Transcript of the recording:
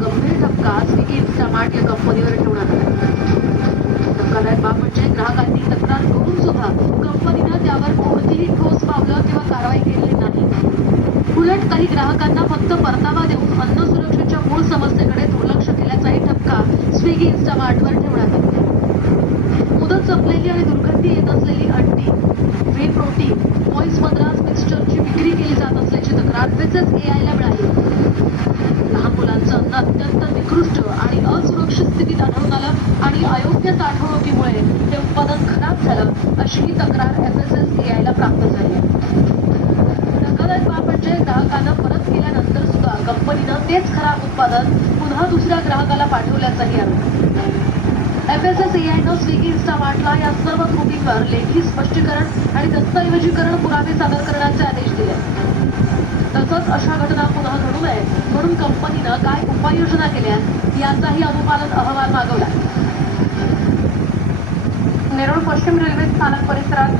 गंभीर धक्का स्विगी इन्स्टामार्ट या कंपनीवर ठेवण्यात आला. धक्कादायक बाब म्हणजे ग्राहकांनी तक्रार करून सुद्धा कंपनीनं त्यावर कोणतीही ठोस पावलं किंवा कारवाई केलेली नाही. उलट काही ग्राहकांना फक्त परतावा देऊन अन्न सुरक्षेच्या मूळ समस्येकडे दुर्लक्ष केल्याचाही ठपका स्विगी इन्स्टामार्टवर ठेवण्यात आला. मुदत संपलेली आणि दुर्गंधी येत असलेली अंडी, व्हे प्रोटीन, व्हॉइस मद्रास मिक्सचरची विक्री केली जात असल्याची तक्रार FSSAI ला मिळाली. लहान मुलांचं अन्न अत्यंत निकृष्ट आणि असुरक्षित स्थितीत आढळून आलं आणि अयोग्य साठवणुकीमुळे हे उत्पादन खराब झालं अशी ही तक्रार FSSAI ला प्राप्त झाली आहे. धक्कादायक बाब म्हणजे ग्राहकानं परत केल्यानंतर सुद्धा कंपनीनं तेच खराब उत्पादन पुन्हा दुसऱ्या ग्राहकाला पाठवल्याचाही आरोप. FSSAIनं स्विगी इन्स्टामार्टला या सर्व त्रुटींवर लेखी स्पष्टीकरण आणि दस्तऐवजीकरण पुरावे सादर करण्याचे आदेश दिले. तसंच अशा घटना पुन्हा घडू नये म्हणून कंपनीनं काय उपाययोजना केल्या याचाही अनुपालन अहवाल मागवला. नेरूळ पश्चिम रेल्वे स्थानक परिसरात